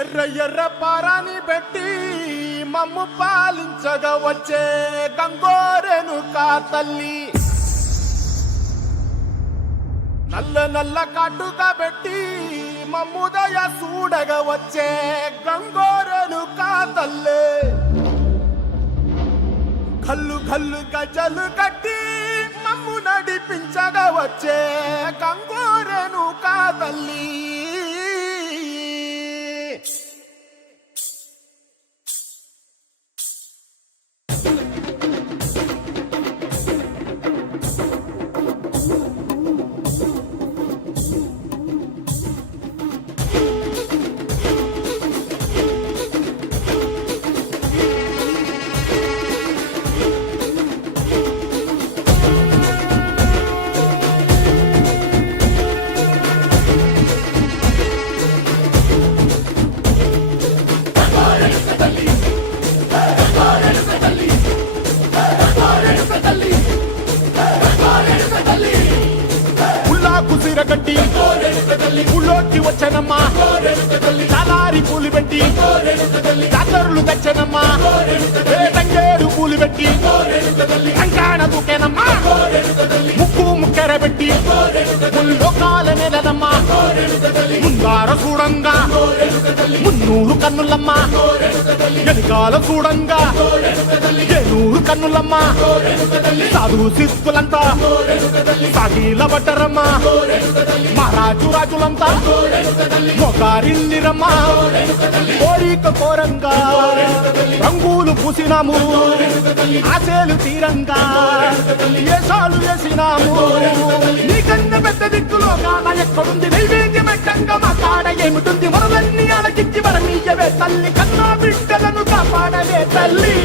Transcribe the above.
ఎర్ర ఎర్ర పారాని పెట్టి మమ్ము పాలించగా వచ్చే గంగోరెనుకా తల్లి, నల్ల నల్ల కాటుగా పెట్టి మమ్ముదయ చూడగా వచ్చే గంగోరెనుకా తల్లి, కల్లు కల్లు గజలు కట్టి మమ్ము నడిపించగా వచ్చే గంగోరెనుకా తల్లి. గట్టి ఊళ్ళోకి వచ్చనమ్మా, తలారి పూలు పెట్టి జాతరులు తెచ్చనమ్మా, తంగేరు పూలు పెట్టి కంకాణ దూకేనమ్మా, ముక్కు ముక్కెర పెట్టి లోకాల నెలనమ్మా, ముందార చూడంగా మున్నూరు కన్నులమ్మా, ఎనకాల చూడంగా ఏనూరు కన్నులమ్మా, సాధు సిద్ధులంతా సాగిల పడ్డరమ్మా, మహారాజు రాజులంతా మొగారిల్లిరమ్మా, కోరిక కోరంగా రంగులు పూసినాము, ఆశలు తీరంగా ఏసాలు వేసినాము, నీకన్నా పెద్ద దిక్కులో కాన ఎక్కడుంది, నైవేద్యం ఎట్టంగా మా కాడ ఏమిటుంది, మనలన్నీ అలకించి వరమీయవే తల్లి, కన్నా బిడ్డలను కాపాడవే తల్లి.